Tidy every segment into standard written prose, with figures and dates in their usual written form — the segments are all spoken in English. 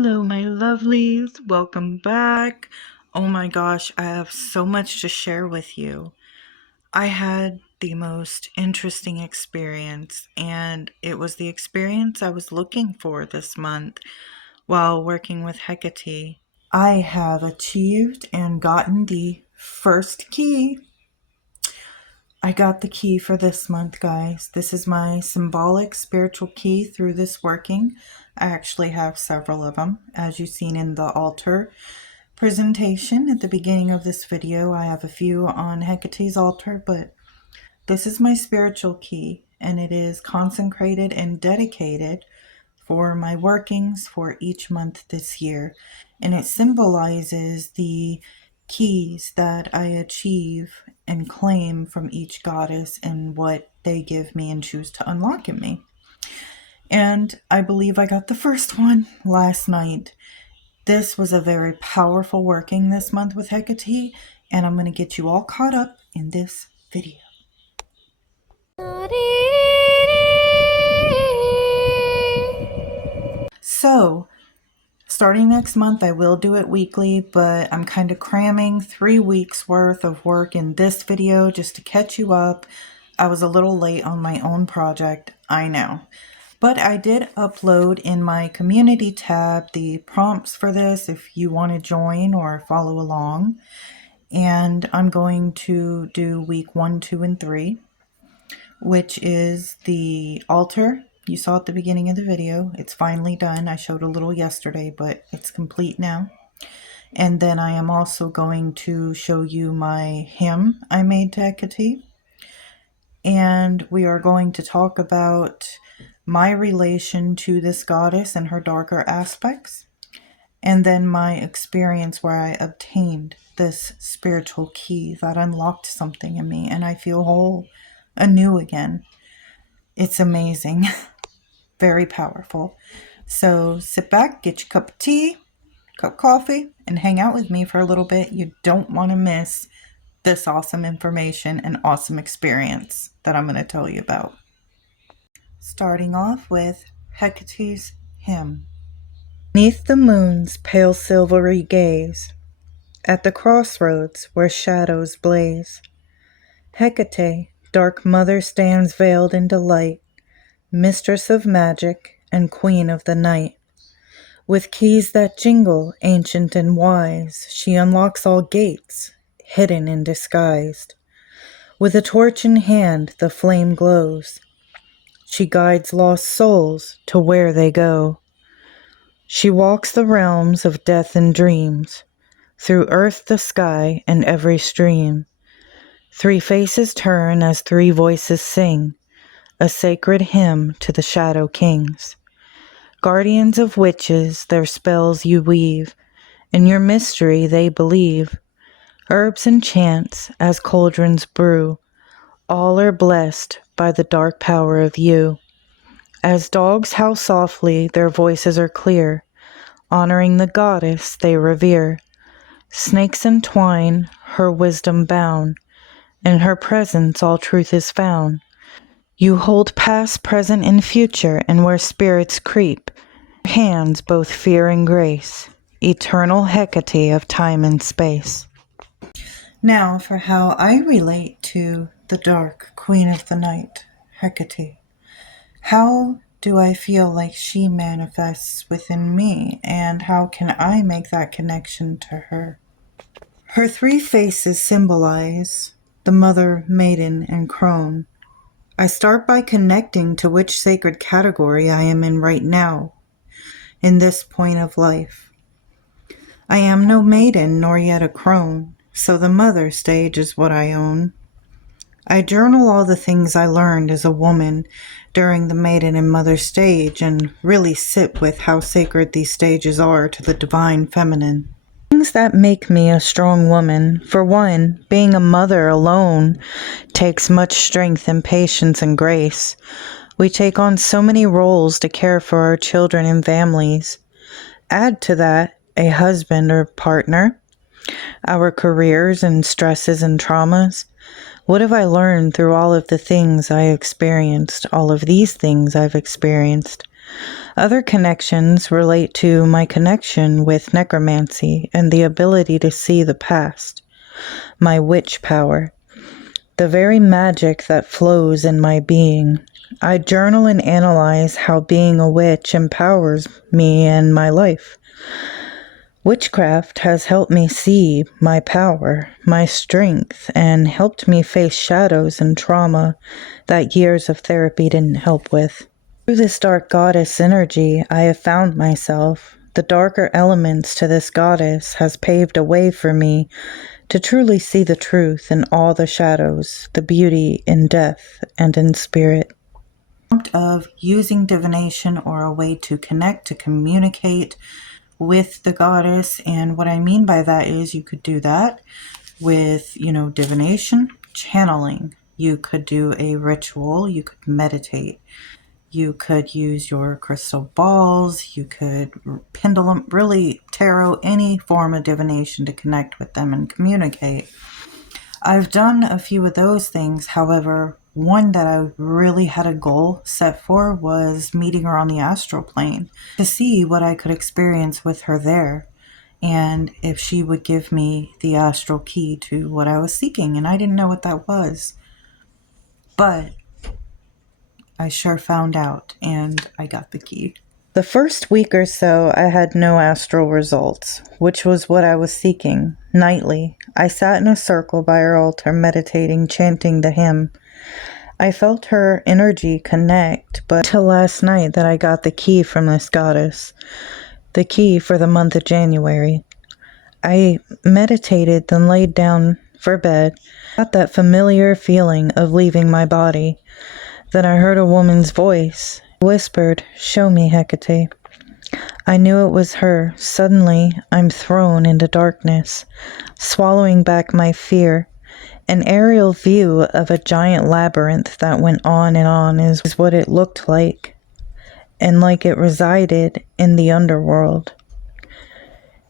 Hello, my lovelies. Welcome back. Oh my gosh, I have so much to share with you. I had the most interesting experience, and it was the experience I was looking for this month while working with Hecate. I have achieved and gotten the first key. I got the key for this month, guys. This is my symbolic spiritual key through this working. I actually have several of them, as you've seen in the altar presentation at the beginning of this video. I have a few on Hecate's altar, but this is my spiritual key, and it is consecrated and dedicated for my workings for each month this year. And it symbolizes the keys that I achieve and claim from each goddess and what they give me and choose to unlock in me. And I believe I got the first one last night. This was a very powerful working this month with Hecate, and I'm going to get you all caught up in this video. So, starting next month, I will do it weekly, but I'm kind of cramming 3 weeks worth of work in this video just to catch you up. I was a little late on my own project, I know. But I did upload in my community tab the prompts for this if you want to join or follow along. And I'm going to do week 1, 2, and 3, which is the altar. You saw at the beginning of the video. It's finally done. I showed a little yesterday, but it's complete now. And then I am also going to show you my hymn I made to Hecate. And we are going to talk about my relation to this goddess and her darker aspects. And then my experience where I obtained this spiritual key that unlocked something in me. And I feel whole, anew again. It's amazing. Very powerful. So sit back, get your cup of tea, cup of coffee, and hang out with me for a little bit. You don't want to miss this awesome information and awesome experience that I'm going to tell you about. Starting off with Hecate's hymn. Neath the moon's pale silvery gaze, at the crossroads where shadows blaze, Hecate, dark mother, stands veiled in delight, mistress of magic and queen of the night. With keys that jingle, ancient and wise, she unlocks all gates, hidden and disguised. With a torch in hand, the flame glows. She guides lost souls to where they go. She walks the realms of death and dreams, through earth, the sky, and every stream. 3 faces turn as 3 voices sing, a sacred hymn to the shadow kings. Guardians of witches, their spells you weave, in your mystery they believe. Herbs and chants as cauldrons brew, all are blessed by the dark power of you. As dogs howl softly, their voices are clear, honoring the goddess they revere. Snakes entwine, her wisdom bound, in her presence all truth is found. You hold past, present, and future, and where spirits creep, hands both fear and grace, eternal Hecate of time and space. Now for how I relate to the dark queen of the night, Hecate. How do I feel like she manifests within me, and how can I make that connection to her? Her 3 faces symbolize the mother, maiden, and crone. I start by connecting to which sacred category I am in right now, in this point of life. I am no maiden nor yet a crone, so the mother stage is what I own. I journal all the things I learned as a woman during the maiden and mother stage and really sit with how sacred these stages are to the divine feminine. Things that make me a strong woman. For one, being a mother alone takes much strength and patience and grace. We take on so many roles to care for our children and families. Add to that a husband or partner, our careers and stresses and traumas. What have I learned through all of the things I experienced, all of these things I've experienced? Other connections relate to my connection with necromancy and the ability to see the past, my witch power, the very magic that flows in my being. I journal and analyze how being a witch empowers me and my life. Witchcraft has helped me see my power, my strength, and helped me face shadows and trauma that years of therapy didn't help with. Through this dark goddess energy, I have found myself. The darker elements to this goddess has paved a way for me to truly see the truth in all the shadows, the beauty in death and in spirit. Of using divination or a way to connect, to communicate with the goddess. And what I mean by that is you could do that with, divination, channeling. You could do a ritual, you could meditate. You could use your crystal balls, you could pendulum, really tarot, any form of divination to connect with them and communicate. I've done a few of those things. However, one that I really had a goal set for was meeting her on the astral plane to see what I could experience with her there and if she would give me the astral key to what I was seeking. And I didn't know what that was. But I sure found out, and I got the key. The first week or so, I had no astral results, which was what I was seeking. Nightly, I sat in a circle by her altar, meditating, chanting the hymn. I felt her energy connect, but till last night that I got the key from this goddess, the key for the month of January. I meditated, then laid down for bed, got that familiar feeling of leaving my body. Then I heard a woman's voice, whispered, "Show me, Hecate." I knew it was her. Suddenly, I'm thrown into darkness, swallowing back my fear. An aerial view of a giant labyrinth that went on and on is what it looked like, and like it resided in the underworld.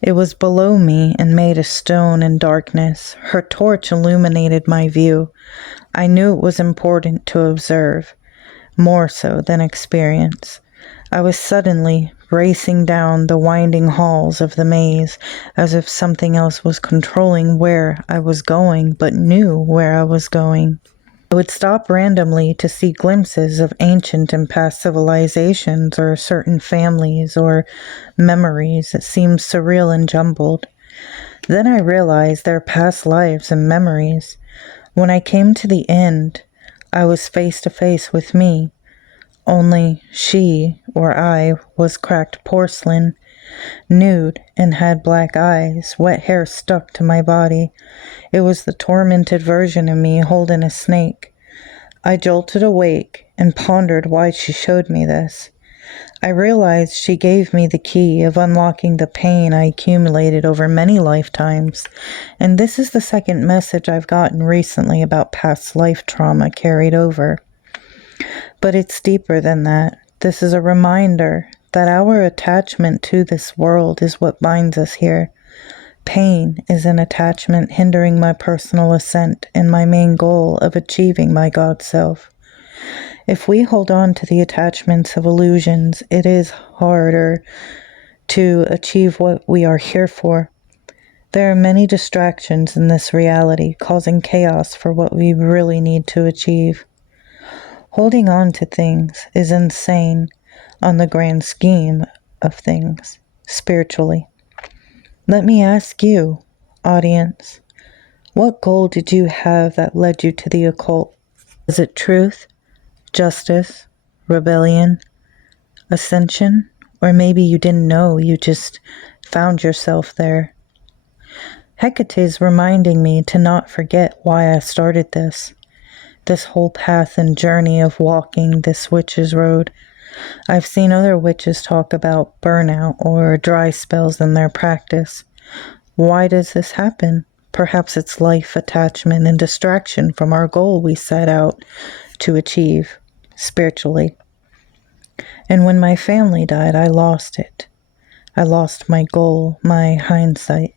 It was below me and made of stone and darkness. Her torch illuminated my view. I knew it was important to observe, more so than experience. I was suddenly racing down the winding halls of the maze, as if something else was controlling where I was going, but knew where I was going. I would stop randomly to see glimpses of ancient and past civilizations or certain families or memories that seemed surreal and jumbled. Then I realized their past lives and memories. When I came to the end, I was face to face with me. Only she, or I, was cracked porcelain, nude, and had black eyes. Wet hair stuck to my body. It was the tormented version of me holding a snake. I jolted awake and pondered why she showed me this. I realized she gave me the key of unlocking the pain I accumulated over many lifetimes, and this is the second message I've gotten recently about past life trauma carried over. But it's deeper than that. This is a reminder that our attachment to this world is what binds us here. Pain is an attachment hindering my personal ascent and my main goal of achieving my God self. If we hold on to the attachments of illusions, it is harder to achieve what we are here for. There are many distractions in this reality, causing chaos for what we really need to achieve. Holding on to things is insane on the grand scheme of things, spiritually. Let me ask you, audience, what goal did you have that led you to the occult? Was it truth, justice, rebellion, ascension, or maybe you didn't know, you just found yourself there? Hecate is reminding me to not forget why I started this whole path and journey of walking this witch's road. I've seen other witches talk about burnout or dry spells in their practice. Why does this happen? Perhaps it's life, attachment, and distraction from our goal we set out to achieve spiritually. And when my family died, I lost it. I lost my goal, my hindsight.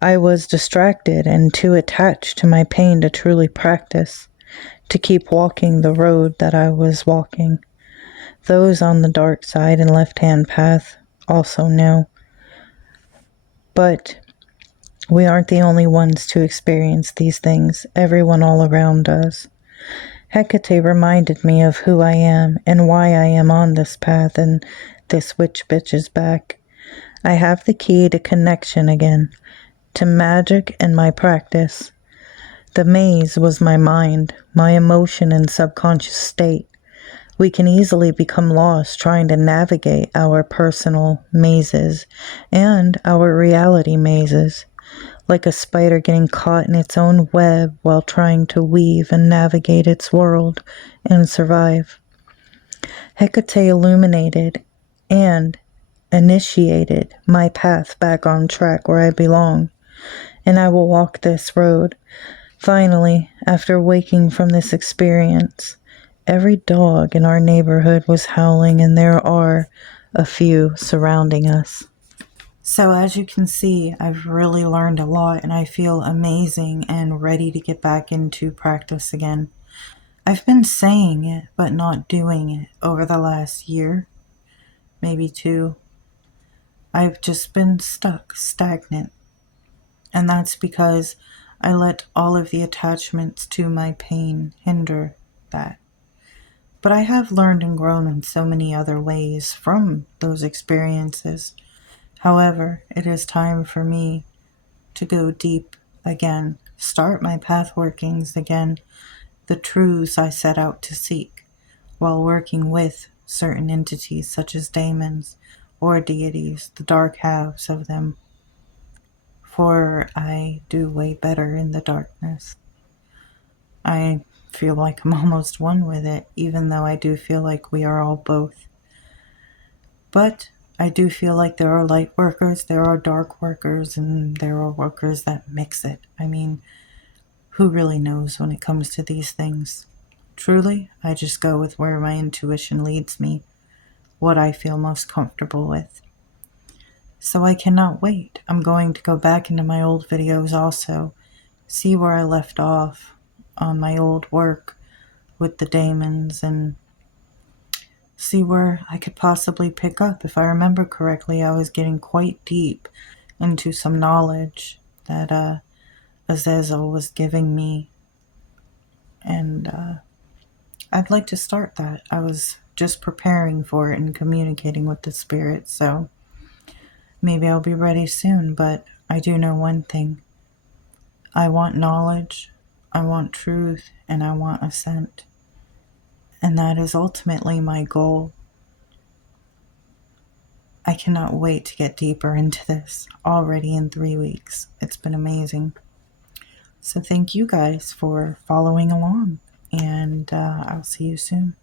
I was distracted and too attached to my pain to truly practice, to keep walking the road that I was walking. Those on the dark side and left-hand path also know. But we aren't the only ones to experience these things. Everyone all around does. Hecate reminded me of who I am and why I am on this path, and this witch bitch is back. I have the key to connection again, to magic and my practice. The maze was my mind, my emotion and subconscious state. We can easily become lost trying to navigate our personal mazes and our reality mazes, like a spider getting caught in its own web while trying to weave and navigate its world and survive. Hecate illuminated and initiated my path back on track where I belong, and I will walk this road. Finally, after waking from this experience, every dog in our neighborhood was howling, and there are a few surrounding us. So as you can see, I've really learned a lot, and I feel amazing and ready to get back into practice again. I've been saying it, but not doing it over the last year, maybe 2. I've just been stuck, stagnant. And that's because I let all of the attachments to my pain hinder that. But I have learned and grown in so many other ways from those experiences. However, it is time for me to go deep again, start my path workings again, the truths I set out to seek, while working with certain entities such as daemons or deities, the dark halves of them. For I do way better in the darkness. I feel like I'm almost one with it, even though I do feel like we are all both. But I do feel like there are light workers, there are dark workers, and there are workers that mix it. I mean, who really knows when it comes to these things? Truly, I just go with where my intuition leads me, what I feel most comfortable with. So I cannot wait. I'm going to go back into my old videos also, see where I left off on my old work with the daemons, and see where I could possibly pick up. If I remember correctly, I was getting quite deep into some knowledge that Azazel was giving me, and I'd like to start that. I was just preparing for it and communicating with the spirit, so maybe I'll be ready soon, but I do know one thing. I want knowledge, I want truth, and I want ascent. And that is ultimately my goal. I cannot wait to get deeper into this already in 3 weeks. It's been amazing. So thank you guys for following along, and I'll see you soon.